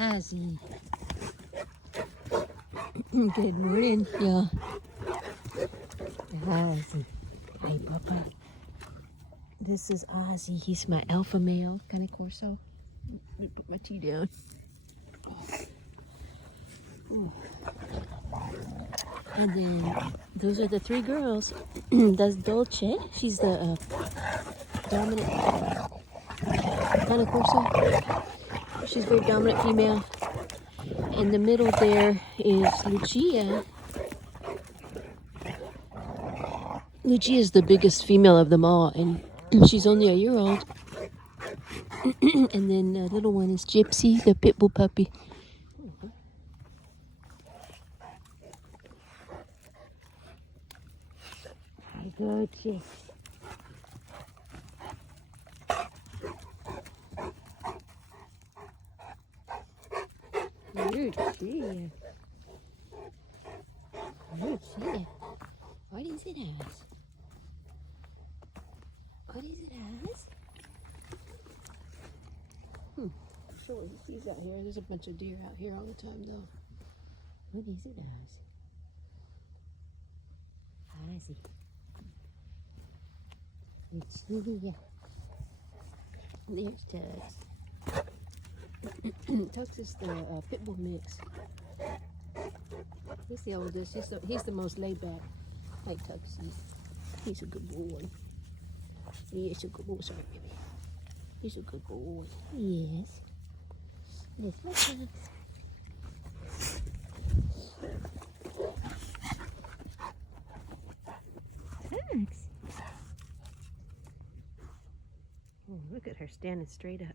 Ozzy. Good morning, y'all. Ozzy. Hey, Papa. This is Ozzy. He's my alpha male, Cane Corso. Let me put my tea down. Oh. And then those are the three girls. That's Dolce. She's the dominant Cane Corso. She's a very dominant female. In the middle there is Lucia. Lucia is the biggest female of them all, and she's only a year old. And then the little one is Gypsy, the pit bull puppy. Good chicks. Lucia. Lucia. What is it as? What is it as? Sure, he's out here. There's a bunch of deer out here all the time, though. What is it as? Ozzy. It's Lucia. There's Tugs. Tugs is the pit bull mix. He's the oldest. He's the most laid back. Like Tugs. He's a good boy. He's a good boy. Sorry, baby. He's a good boy. Yes. Yes, my Tugs. Tugs. Oh, look at her standing straight up.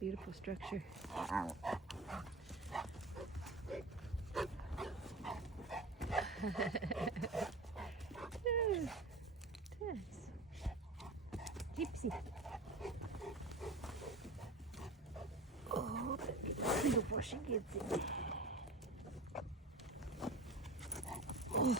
Beautiful structure. Gypsy. Oh, before she gets it. Oh.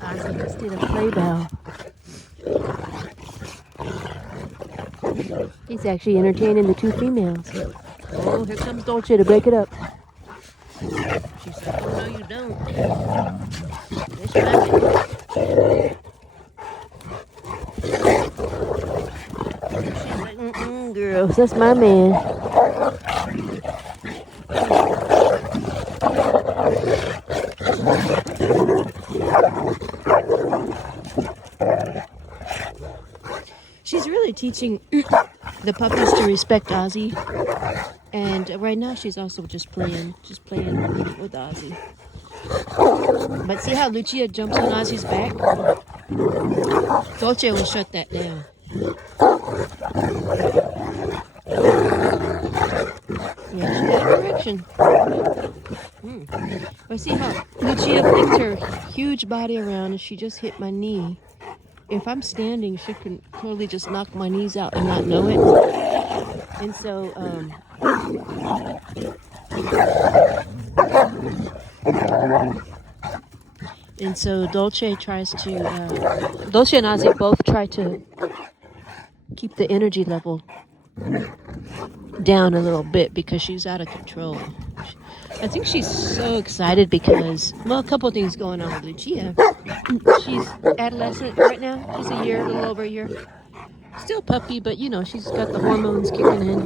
Ozzy just did a play bow. He's actually entertaining the two females. Oh, here comes Dolce to break it up. She said, oh, no, you don't. This rabbit. She's like, girls, that's my man. She's really teaching the puppies to respect Ozzy, and right now she's also just playing with Ozzy. But see how Lucia jumps on Ozzy's back? Dolce will shut that down. Yeah, she got direction. But see how Lucia flicked her huge body around and she just hit my knee. If I'm standing, she can totally just knock my knees out and not know it. And so, Dolce and Ozzy both try to keep the energy level down a little bit because she's out of control. I think she's so excited because, well, a couple of things going on with Lucia. She's adolescent right now. She's a little over a year. Still puppy, but you know, she's got the hormones kicking in.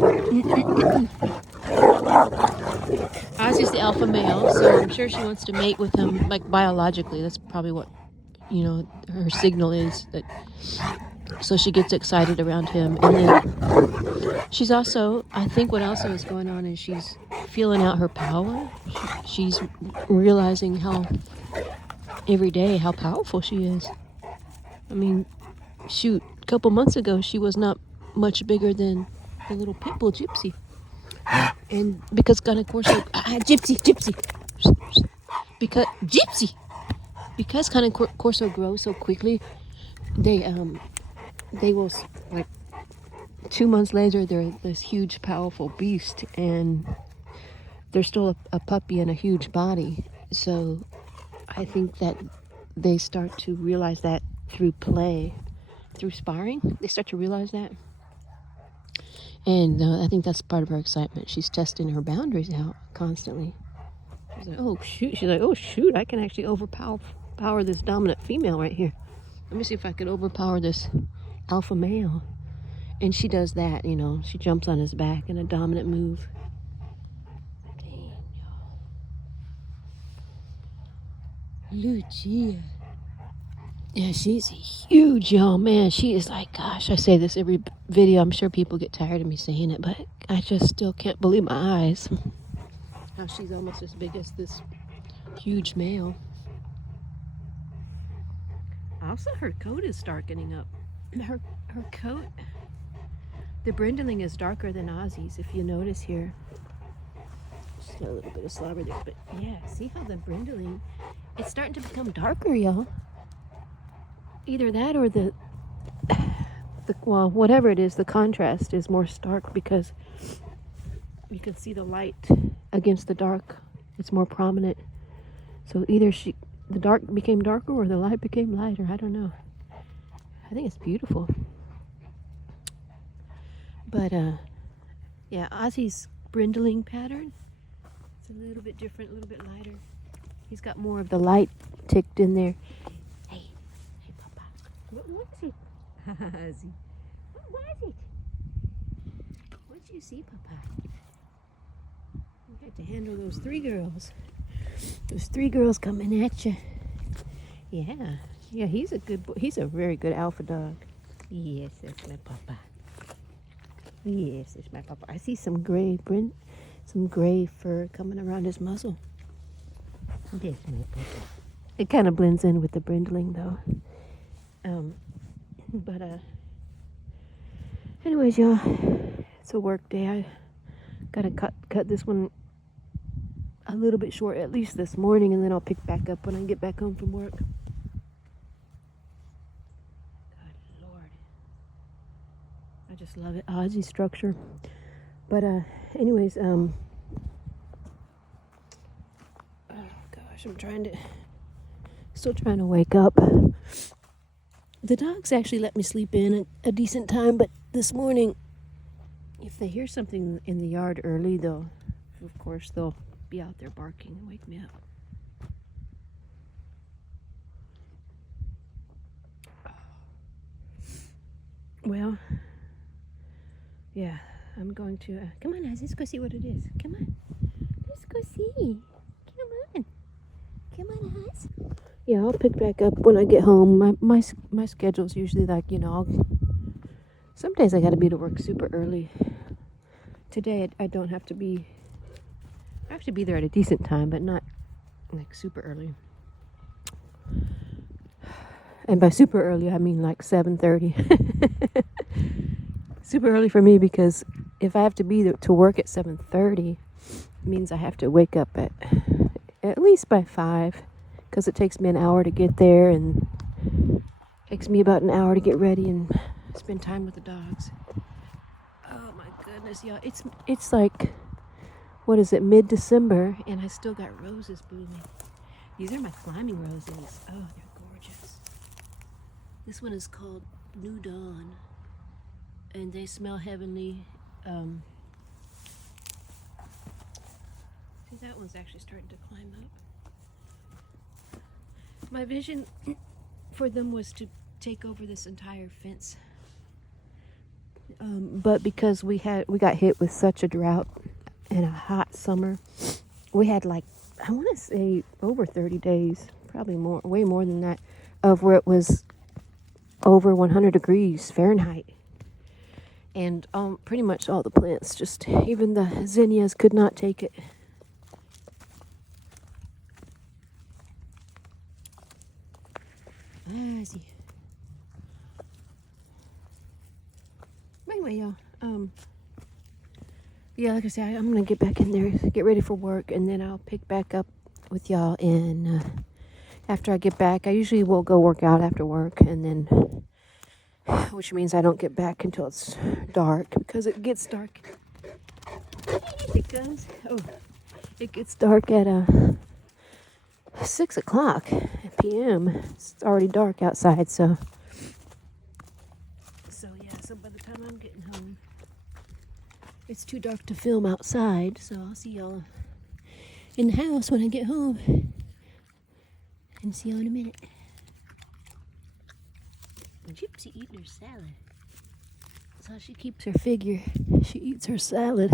Ozzy's the alpha male, so I'm sure she wants to mate with him, like biologically. That's probably what, you know, her signal is. That. So she gets excited around him. And then she's also, I think what also is going on is she's feeling out her power. She's realizing every day how powerful she is. I mean, shoot, a couple months ago she was not much bigger than the little pit bull Gypsy. And because Cane Corso, Gypsy, because Cane Corso grows so quickly, they will like 2 months later, they're this huge, powerful beast, and they're still a puppy in a huge body. So I think that they start to realize that through play, through sparring. They start to realize that. And I think that's part of her excitement. She's testing her boundaries out constantly. She's like, oh, shoot. She's like, oh, shoot, I can actually overpower this dominant female right here. Let me see if I can overpower this alpha male. And she does that, you know. She jumps on his back in a dominant move. Dang, y'all. Lucia. Yeah, she's huge, y'all. Man, she is like, gosh, I say this every video. I'm sure people get tired of me saying it, but I just still can't believe my eyes. How she's almost as big as this huge male. Also, her coat is darkening up. Her coat, the brindling is darker than Ozzy's, if you notice here. Just got a little bit of slobber there, but yeah, see how the brindling, it's starting to become darker, y'all. Either that or the well, whatever it is, the contrast is more stark because you can see the light against the dark. It's more prominent. So either the dark became darker or the light became lighter. I don't know. I think it's beautiful. But yeah, Ozzy's brindling pattern, it's a little bit different, a little bit lighter. He's got more of the light ticked in there. Hey, Papa. What was it? Ozzy. What was it? What did you see, Papa? You had to handle those 3 girls. Those 3 girls coming at you. Yeah. Yeah, he's a good boy. He's a very good alpha dog. Yes, that's my Papa. Yes, it's my Papa. I see some gray fur coming around his muzzle. That's my Papa. It kind of blends in with the brindling, though. But anyways, y'all, it's a work day. I gotta cut this one a little bit short, at least this morning, and then I'll pick back up when I get back home from work. Good Lord, I just love it. Ozzy structure. But anyways, oh gosh, I'm still trying to wake up. The dogs actually let me sleep in a decent time, but this morning, if they hear something in the yard early, they'll be out there barking and wake me up. Well, yeah, I'm going to, come on, Ozzy, let's go see what it is. Come on, let's go see. Come on, Oz. Yeah, I'll pick back up when I get home. My schedule's usually like, you know, some days I gotta be to work super early. Today I don't have to be, I have to be there at a decent time, but not like super early. And by super early, I mean like 7:30. Super early for me because if I have to be there to work at 7:30, it means I have to wake up at least by 5. Because it takes me an hour to get there and takes me about an hour to get ready and spend time with the dogs. Oh my goodness, y'all. It's like, what is it, mid-December, and I still got roses blooming. These are my climbing roses. Oh, they're gorgeous. This one is called New Dawn, and they smell heavenly. See, that one's actually starting to climb up. My vision for them was to take over this entire fence. But because we got hit with such a drought and a hot summer, we had like, I want to say over 30 days, probably more, way more than that, of where it was over 100 degrees Fahrenheit. And pretty much all the plants, just even the zinnias could not take it. Ozzy. Anyway, y'all, yeah, like I said, I'm gonna get back in there, get ready for work, and then I'll pick back up with y'all. And after I get back, I usually will go work out after work, and then which means I don't get back until it's dark because it gets dark. It goes. Oh, it gets dark at 6 o'clock p.m. It's already dark outside, so yeah. So by the time I'm getting home, it's too dark to film outside. So I'll see y'all in the house when I get home, and see y'all in a minute. Gypsy eating her salad. That's how she keeps her figure. She eats her salad.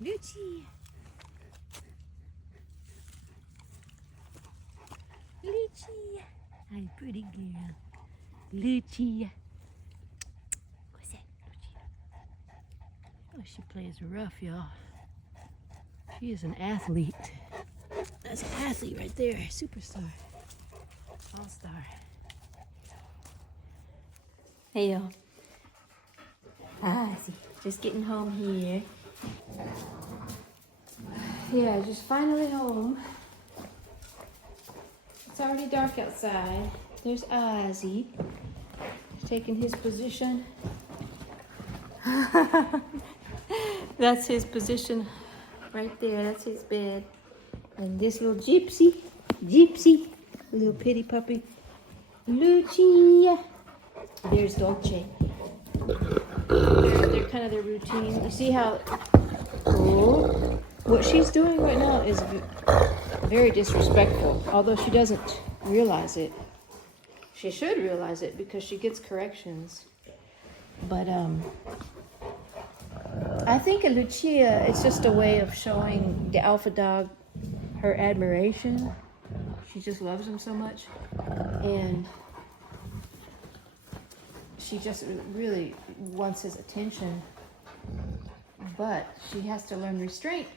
Lucia. Lucia. Hi, pretty girl. Lucia. What's that, Lucia? Oh, she plays rough, y'all. She is an athlete. That's an athlete right there. Superstar. All-star. Hey, y'all. Ozzy. Just getting home here. Yeah, just finally home. It's already dark outside. There's Ozzy. Taking his position. That's his position right there. That's his bed. And this little gypsy, little pitty puppy, Lucia. There's Dolce. They're kind of their routine. You see how, oh, what she's doing right now is very disrespectful, although she doesn't realize it. She should realize it because she gets corrections. But I think Lucia, it's just a way of showing the alpha dog her admiration. She just loves him so much, and she just really wants his attention. But she has to learn restraint.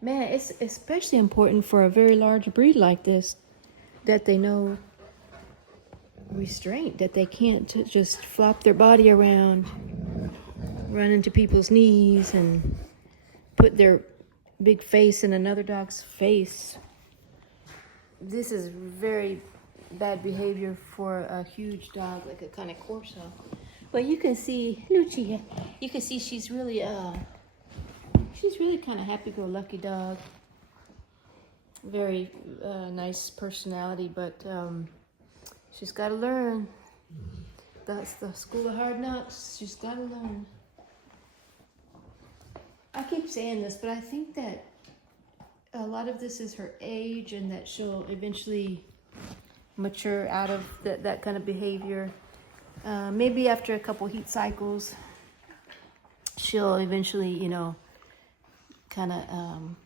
Man, it's especially important for a very large breed like this that they know restraint, that they can't just flop their body around, run into people's knees, and put their big face in another dog's face. This is very bad behavior for a huge dog like a Cane Corso. But you can see Lucia. You can see she's really kind of happy-go-lucky dog. Very nice personality, but she's got to learn. That's the school of hard knocks. She's got to learn. I keep saying this, but I think that a lot of this is her age, and that she'll eventually mature out of that kind of behavior. Maybe after a couple heat cycles, she'll eventually, kind of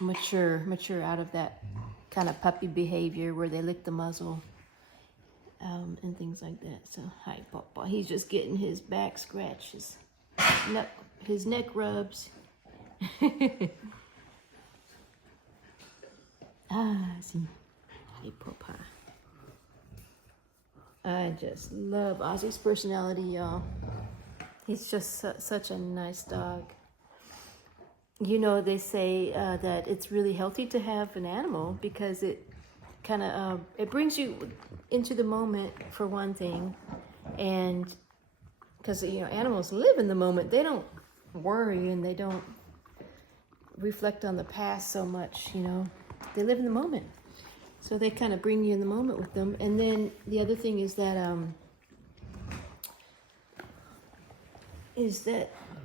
mature out of that kind of puppy behavior where they lick the muzzle and things like that. So, hi, Papa. He's just getting his back scratched, his neck rubs. See. Hi, Papa. I just love Ozzy's personality, y'all. He's just such a nice dog. They say that it's really healthy to have an animal because it kind of it brings you into the moment, for one thing, and because animals live in the moment. They don't worry and they don't reflect on the past so much. They live in the moment, so they kind of bring you in the moment with them. And then the other thing is that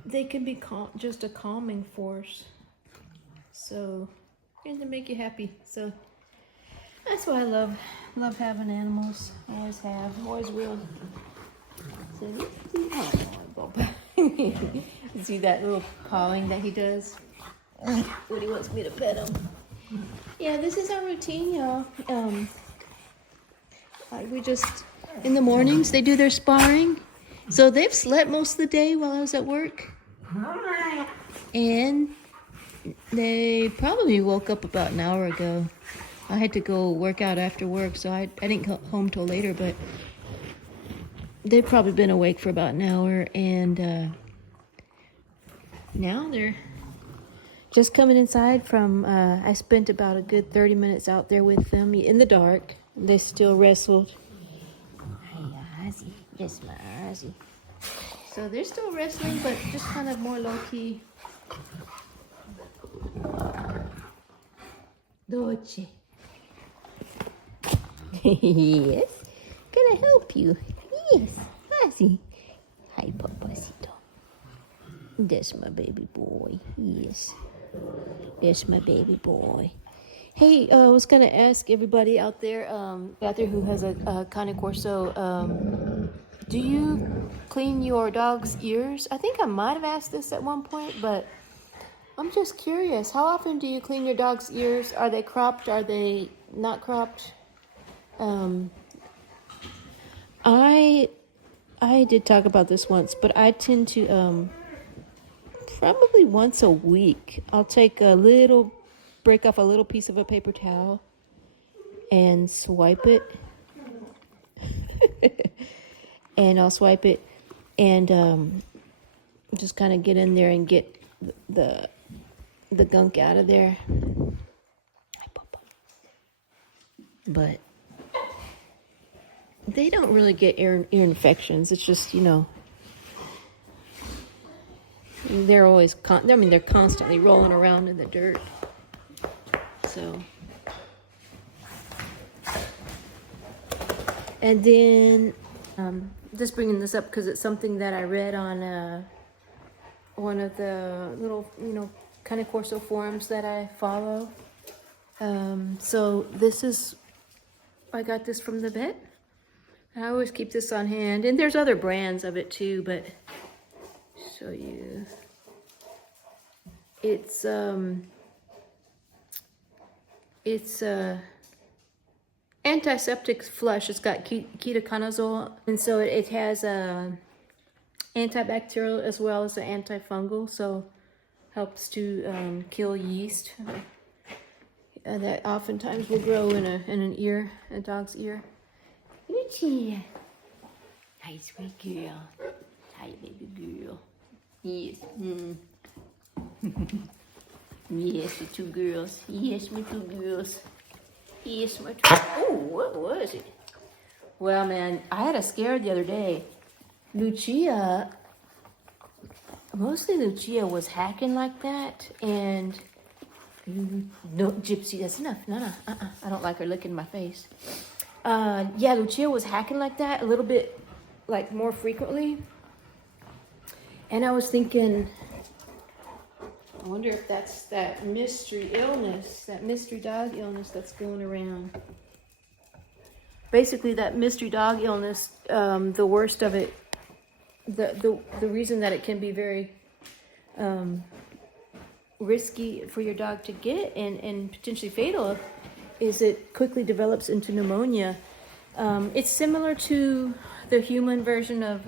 they can be just a calming force. So, and to make you happy. So that's why I love having animals. Always have, always will. So, see that little pawing that he does when he wants me to pet him. Yeah, this is our routine, y'all. We just, in the mornings, they do their sparring. So they've slept most of the day while I was at work. And they probably woke up about an hour ago. I had to go work out after work, so I didn't come home till later, but they've probably been awake for about an hour. And now they're Just coming inside from, I spent about a good 30 minutes out there with them in the dark. They still wrestled. Hi, Ozzy. Yes, my Ozzy. So they're still wrestling, but just kind of more low-key. Dolce. Yes. Can I help you? Yes. Ozzy. Hi, Papacito. That's my baby boy. Yes. That's my baby boy. Hey, I was gonna ask everybody out there who has a Cane Corso, do you clean your dog's ears? I think I might have asked this at one point, but I'm just curious. How often do you clean your dog's ears? Are they cropped? Are they not cropped? I did talk about this once, but I tend to probably once a week. I'll take break off a little piece of a paper towel and swipe it. And I'll swipe it and just kind of get in there and get the gunk out of there. But they don't really get ear infections. It's just, they're always they're constantly rolling around in the dirt. So, and then just bringing this up because it's something that I read on one of the little Cane Corso forums that I follow. So I got this from the vet. I always keep this on hand, and there's other brands of it too, but show you. It's antiseptic flush. It's got ketoconazole, and so it has antibacterial as well as an antifungal, so helps to kill yeast that oftentimes will grow in a dog's ear. Lucia. Hi, sweet girl. Hi, baby girl. Yes. Yes, the two girls. Yes, my two girls. Yes, my two. Oh, what was it? Well, man, I had a scare the other day. Lucia was hacking like that, and no, Gypsy, that's enough. No, I don't like her licking my face. Yeah, Lucia was hacking like that a little bit, like more frequently. And I was thinking, I wonder if that's that mystery illness, that mystery dog illness that's going around. Basically, that mystery dog illness, the worst of it, the reason that it can be very risky for your dog to get and potentially fatal is it quickly develops into pneumonia. It's similar to the human version of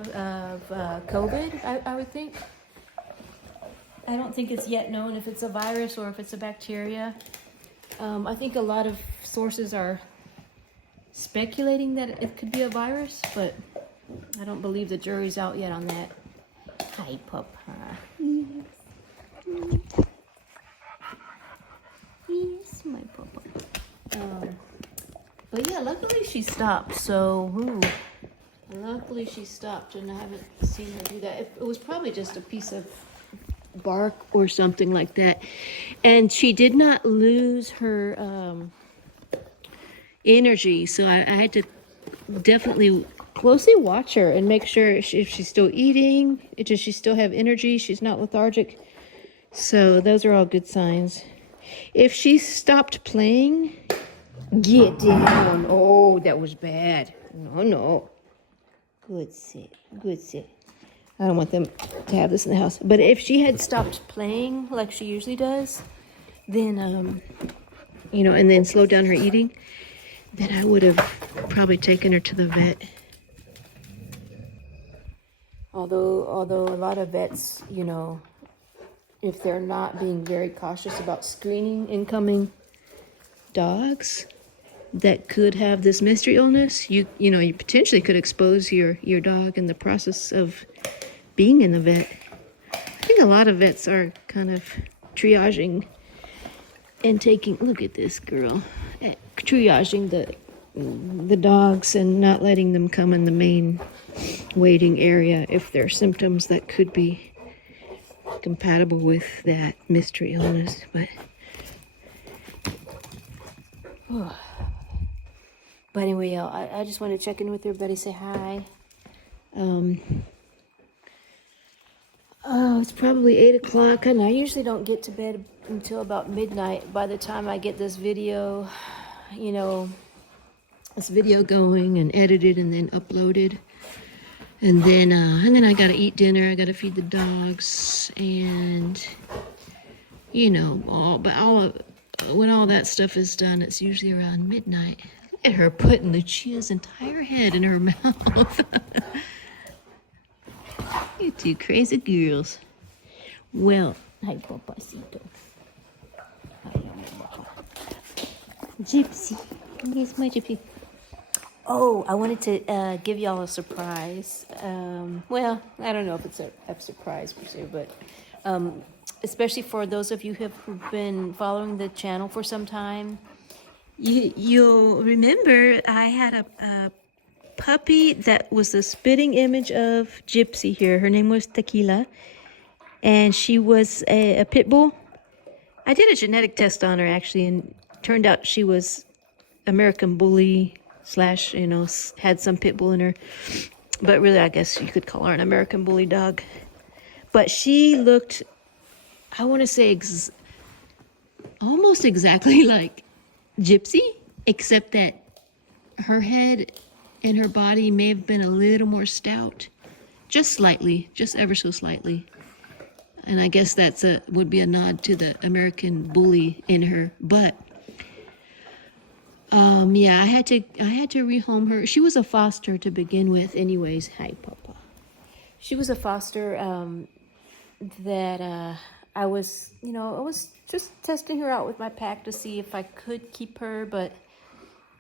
COVID, I would think. I don't think it's yet known if it's a virus or if it's a bacteria. I think a lot of sources are speculating that it could be a virus, but I don't believe the jury's out yet on that. Hi, pup. Yes, my papa. But yeah, luckily she stopped. So, luckily she stopped, and I haven't seen her do that. It was probably just a piece of bark or something like that. And she did not lose her energy, so I had to definitely closely watch her and make sure if she's still eating, does she still have energy, she's not lethargic. So those are all good signs. If she stopped playing, get down. Oh, that was bad. No. Good sit. I don't want them to have this in the house. But if she had stopped playing like she usually does, then, and then slowed down her eating, then I would have probably taken her to the vet. Although a lot of vets, if they're not being very cautious about screening incoming dogs that could have this mystery illness, you potentially could expose your dog in the process of being in the vet. I think a lot of vets are kind of triaging and taking, look at this girl, triaging the dogs and not letting them come in the main waiting area if there are symptoms that could be compatible with that mystery illness. But anyway, y'all, I just want to check in with everybody, say hi. Oh, it's probably 8 o'clock, and I usually don't get to bed until about midnight. By the time I get this video, you know, this video going and edited and then uploaded. And then I gotta eat dinner, I gotta feed the dogs, and, you know, when all that stuff is done, it's usually around midnight. Look at her putting Lucia's entire head in her mouth. You two crazy girls. Well, hi, Papacito. Hi, Mama. Gypsy. Here's my Gypsy. Oh, I wanted to give y'all a surprise. Well, I don't know if it's a surprise per se, but especially for those of you who've been following the channel for some time, you'll remember I had a puppy that was the spitting image of Gypsy here. Her name was Tequila, and she was a pit bull. I did a genetic test on her, actually, and turned out she was American Bully / you know, had some pit bull in her. But really, I guess you could call her an American Bully dog. But she looked, I want to say, almost exactly like Gypsy, except that her head and her body may have been a little more stout, just slightly, just ever so slightly. And I guess would be a nod to the American Bully in her. But yeah, I had to rehome her. She was a foster to begin with, anyways. Hi, Papa. She was a foster that I was just testing her out with my pack to see if I could keep her, but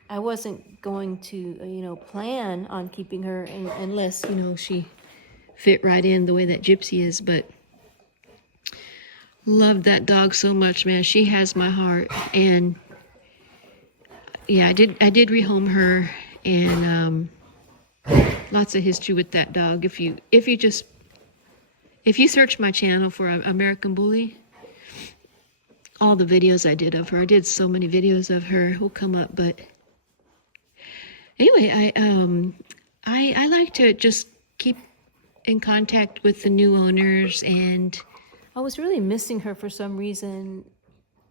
I wasn't going to, plan on keeping her unless, she fit right in the way that Gypsy is. But loved that dog so much, man. She has my heart. And yeah, I did rehome her, and lots of history with that dog. If you search my channel for American Bully, all the videos I did of her, I did so many videos of her, will come up. But anyway, I like to just keep in contact with the new owners, and I was really missing her for some reason.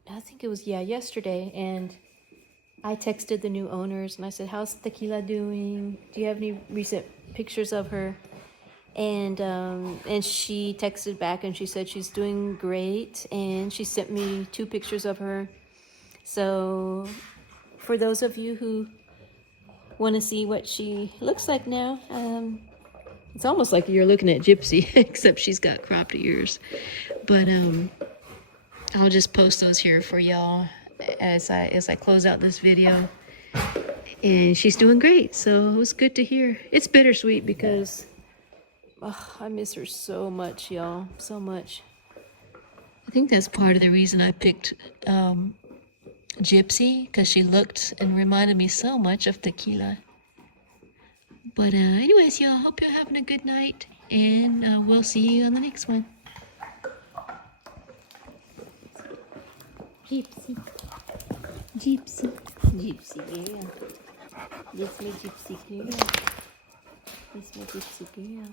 I think it was yesterday, and I texted the new owners and I said, "How's Tequila doing? Do you have any recent pictures of her?" And she texted back and she said she's doing great, and she sent me 2 pictures of her. So for those of you who want to see what she looks like now, it's almost like you're looking at Gypsy, except she's got cropped ears. But I'll just post those here for y'all as I close out this video. And she's doing great, so it was good to hear. It's bittersweet because I miss her so much, y'all, so much. I think that's part of the reason I picked Gypsy, because she looked and reminded me so much of Tequila. But anyways, y'all, hope you're having a good night, and we'll see you on the next one. Gypsy. Gypsy. Gypsy girl. This my Gypsy girl. This my Gypsy girl.